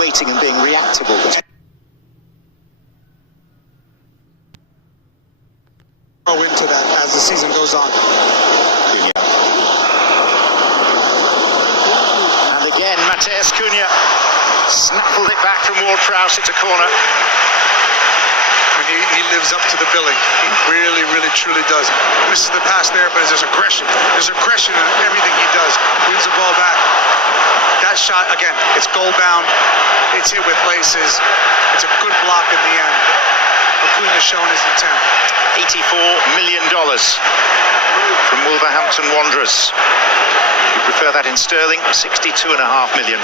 Waiting and being reactable. Grow into that as the season goes on. And again, Mateus Cunha snaffled it back from Ward-Prowse into corner. He lives up to the billing. He really, really, truly does. Misses the pass there, but there's aggression. There's aggression in everything he does. Wins the ball back. That shot, again, it's goal bound. It's hit with laces. It's a good block in the end. Acuna showing his intent. $84 million from Wolverhampton Wanderers. If you prefer that in sterling, £62.5 million.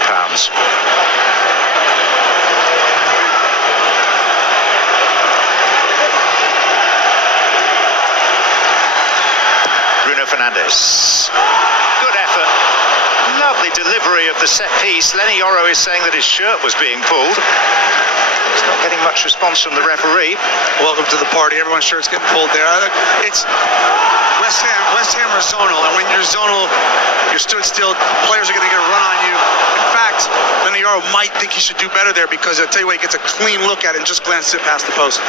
Bruno Fernandes. Good effort. Lovely delivery of the set piece. Lenny Yoro is saying that his shirt was being pulled. He's not getting much response from the referee. Welcome to the party. Everyone's shirt's getting pulled there. It's West Ham are zonal, and when you're zonal, you're stood still. Players are going to get a run on you. In fact, Lenny Yoro might think he should do better there because I'll tell you what, he gets a clean look at it and just glances it past the post.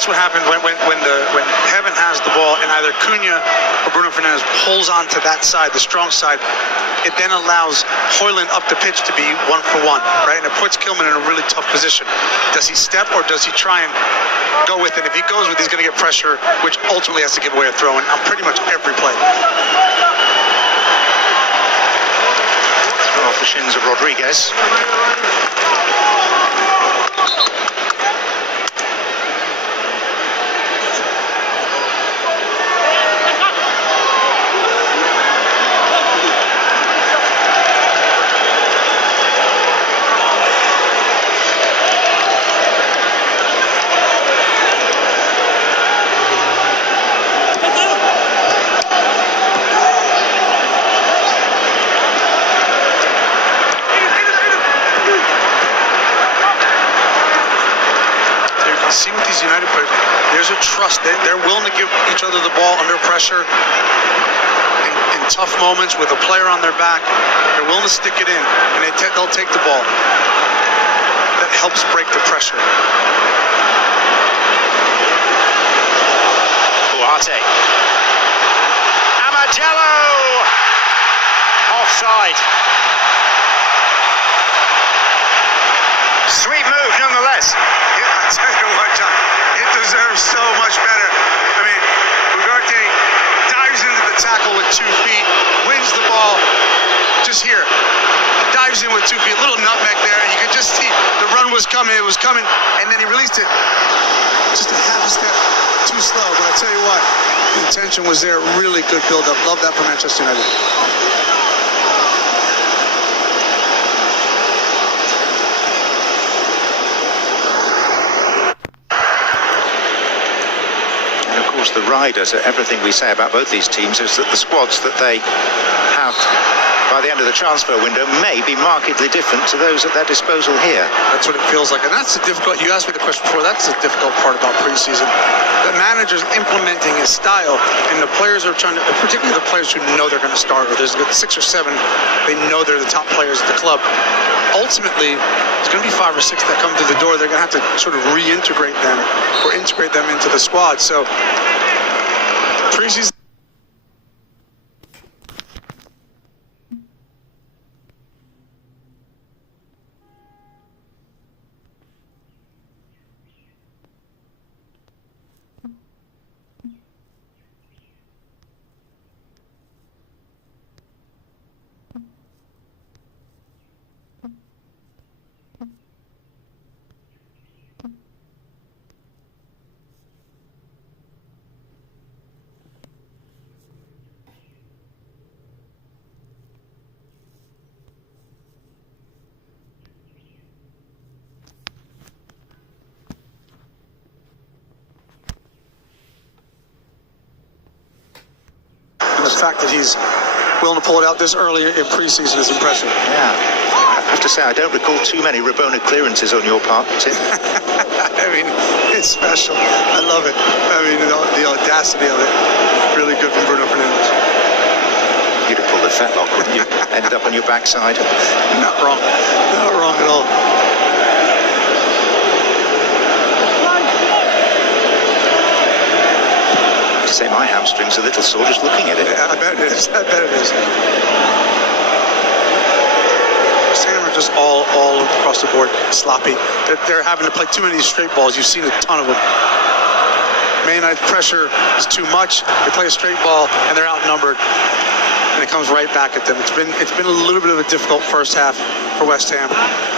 That's what happens when Heaven has the ball and either Cunha or Bruno Fernandes pulls onto that side, the strong side. It then allows Højlund up the pitch to be 1-for-1, right? And it puts Kilman in a really tough position. Does he step or does he try and go with it? If he goes with it, he's going to get pressure, which ultimately has to give away a throw in on pretty much every play. Throw off the shins of Rodriguez. See with these United players, there's a trust. They're willing to give each other the ball under pressure in tough moments with a player on their back. They're willing to stick it in, and they'll take the ball. That helps break the pressure. Duarte. Amadello! Offside. Sweet move, nonetheless. Yeah, I tell you what, John, it deserves so much better. I mean, Ugarte dives into the tackle with 2 feet, wins the ball just here. Dives in with 2 feet, a little nutmeg there, and you could just see the run was coming, and then he released it. Just a half a step too slow, but I tell you what, the intention was there, really good build-up. Love that for Manchester United. The riders, everything we say about both these teams is that the squads that they have by the end of the transfer window may be markedly different to those at their disposal here. That's what it feels like, and that's the difficult. You asked me the question before. That's the difficult part about preseason. The manager's implementing his style, and the players are trying to, particularly the players who know they're going to start, or there's 6 or 7, they know they're the top players at the club. Ultimately, there's going to be 5 or 6 that come through the door. They're going to have to sort of reintegrate them or integrate them into the squad. So preseason. The fact that he's willing to pull it out this early in preseason is impressive. Yeah, I have to say I don't recall too many Rabona clearances on your part, Tim. I mean, it's special. I love it. I mean, the audacity of it. Really good from Bruno Fernandes. You'd have pulled a fetlock, wouldn't you? Ended up on your backside. Not wrong. Not wrong at all. Say my hamstring's a little sore just looking at it. Yeah, I bet it is. I bet it is. Sam are just all across the board sloppy. They're having to play too many straight balls. You've seen a ton of them. Man United's pressure is too much. They play a straight ball and they're outnumbered, and it comes right back at them. It's been a little bit of a difficult first half for West Ham.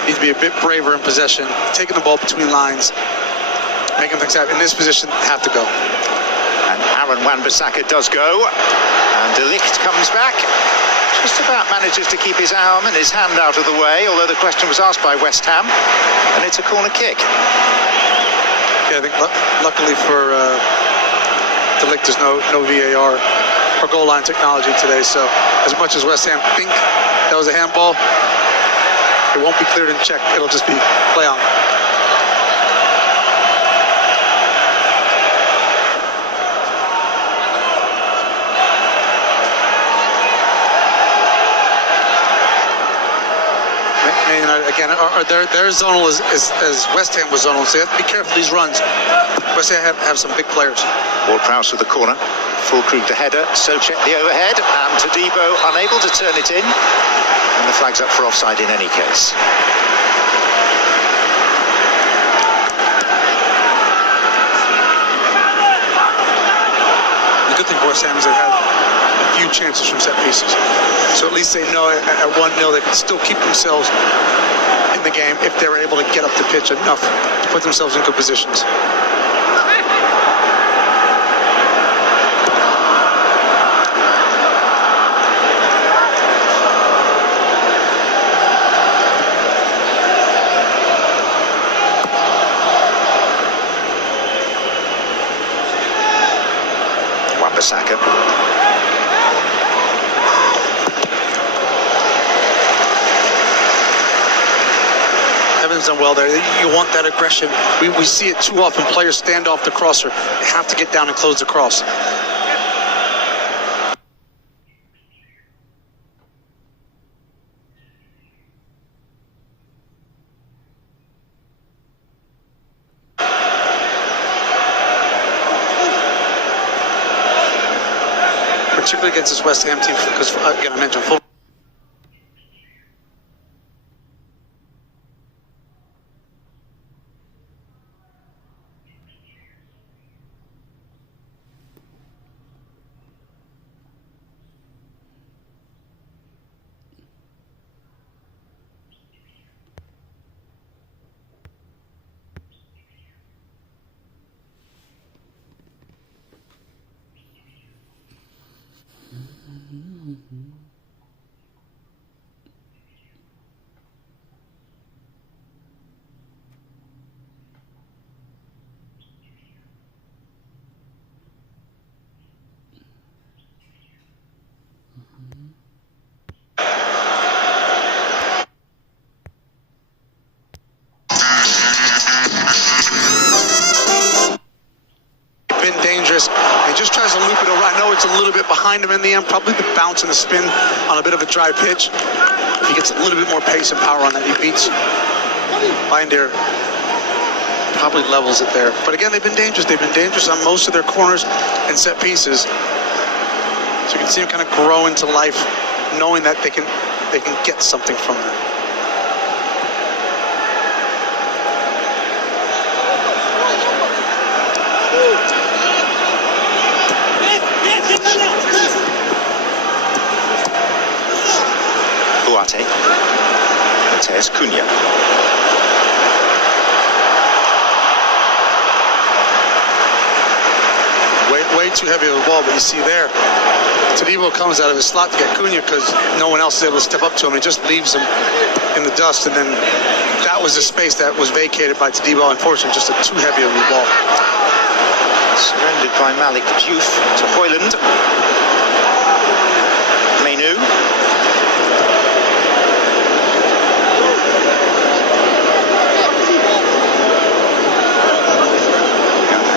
Need to be a bit braver in possession, taking the ball between lines, making things happen. In this position, have to go. And Aaron Wan-Bissaka does go, and De Ligt comes back, just about manages to keep his arm and his hand out of the way, although the question was asked by West Ham, and it's a corner kick. Yeah, I think luckily for De Ligt, there's no VAR or goal line technology today, so as much as West Ham think that was a handball, it won't be cleared and checked. It'll just be play on. Again, their zonal is as West Ham was zonal, so you have to be careful these runs. West Ham have some big players. Ward-Prowse with the corner, Fulkrug the header, Socek the overhead, and Todibo unable to turn it in, and the flag's up for offside in any case. The good thing for West Ham is they've had a few chances from set pieces, so at least they know at 1-0 they can still keep themselves in the game if they're able to get up the pitch enough to put themselves in good positions. Wan-Bissaka. Evans done well there. You want that aggression. We see it too often. Players stand off the crosser. They have to get down and close the cross. Particularly against this West Ham team, because again I mentioned full. behind him in the end. Probably the bounce and the spin on a bit of a dry pitch. If he gets a little bit more pace and power on that, he beats Binder. Probably levels it there. But again, they've been dangerous. They've been dangerous on most of their corners and set pieces. So you can see them kind of grow into life, knowing that they can get something from them. Duarte. Mateus Cunha. Way too heavy of a ball, but you see there, Todibo comes out of his slot to get Cunha because no one else is able to step up to him. He just leaves him in the dust, and then that was the space that was vacated by Todibo. Unfortunately, just a too heavy of a ball. Surrendered by Malik Diouf to Hoyland. Menu.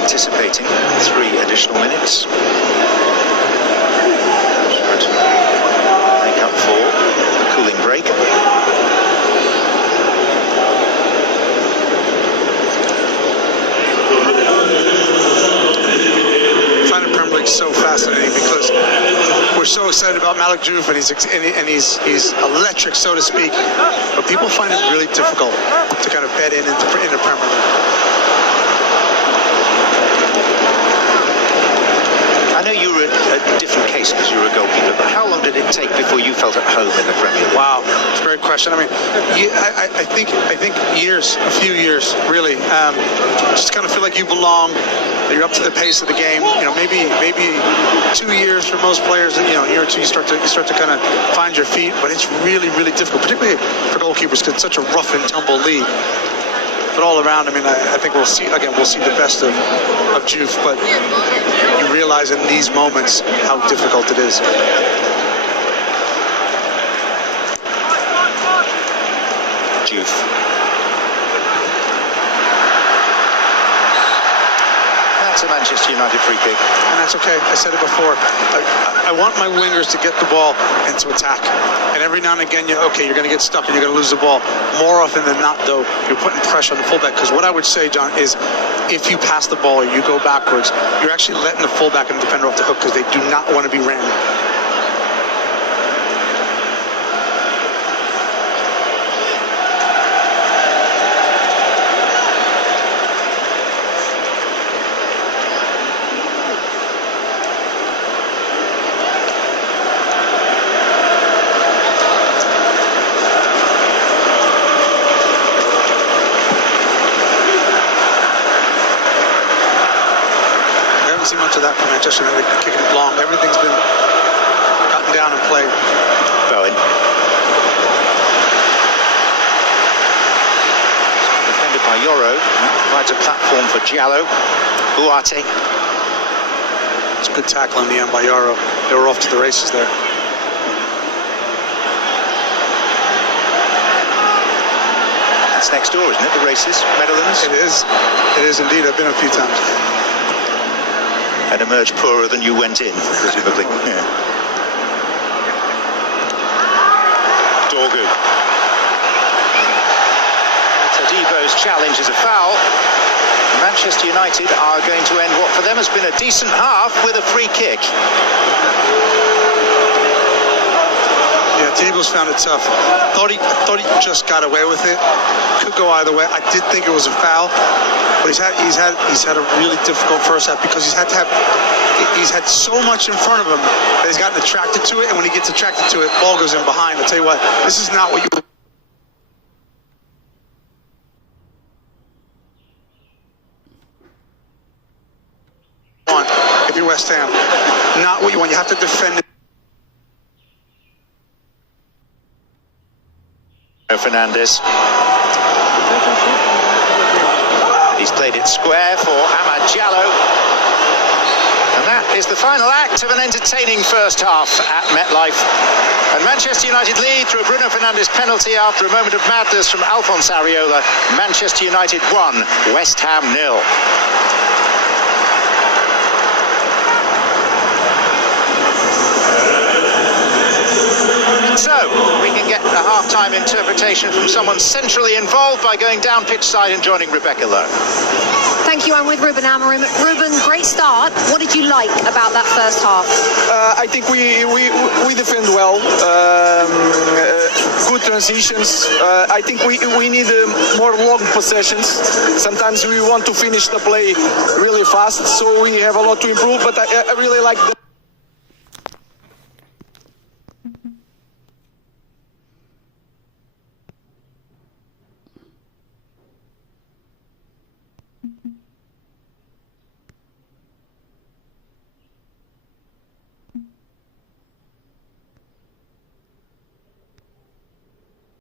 Anticipating 3 additional minutes. Should make up for the cooling break. I find the Premier League so fascinating because we're so excited about Malik Diouf and he's electric, so to speak. But people find it really difficult to kind of bed into Premier League. I know you were a different case because you were a goalkeeper, but how long did it take before you felt at home in the Premier League? Wow, it's a great question. I mean, I think years, a few years, really. Just kind of feel like you belong. You're up to the pace of the game. You know, maybe 2 years for most players. You know, a year or two, you start to kind of find your feet. But it's really, really difficult, particularly for goalkeepers, because it's such a rough and tumble league. But all around, I mean, I think we'll see the best of Diouf, but you realize in these moments how difficult it is. Diouf. That's a Manchester United free kick. And that's okay. I said it before. I want my wingers to get the ball and to attack. And every now and again, you're going to get stuck and you're going to lose the ball. More often than not, though, you're putting pressure on the fullback. Because what I would say, John, is if you pass the ball or you go backwards, you're actually letting the fullback and the defender off the hook because they do not want to be ran. See much of that from Manchester United kicking it long. Everything's been gotten down and played. Bowen. Defended by Yoro. Provides a platform for Diallo. Duarte. It's a good tackle in the end by Yoro. They were off to the races there. That's next door, isn't it? The races, Meadowlands? It is. It is indeed. I've been a few times. And emerged poorer than you went in, presumably. Yeah. Dorgu. Todibo's challenge is a foul. Manchester United are going to end what for them has been a decent half with a free kick. Yeah, Todibos found it tough. Thought he just got away with it. Could go either way. I did think it was a foul, but he's had a really difficult first half because he's had so much in front of him that he's gotten attracted to it, and when he gets attracted to it, ball goes in behind. I'll tell you what, this is not what you want if you're West Ham. Not what you want. You have to defend it. Fernandes. He's played it square for Amad Diallo. And that is the final act of an entertaining first half at MetLife. And Manchester United lead through a Bruno Fernandes penalty after a moment of madness from Alphonse Areola. Manchester United 1, West Ham 0. So, we can get a half-time interpretation from someone centrally involved by going down pitch side and joining Rebecca Lowe. Thank you. I'm with Ruben Amorim. Ruben, great start. What did you like about that first half? I think we defend well. Good transitions. I think we need more long possessions. Sometimes we want to finish the play really fast, so we have a lot to improve. But I really like the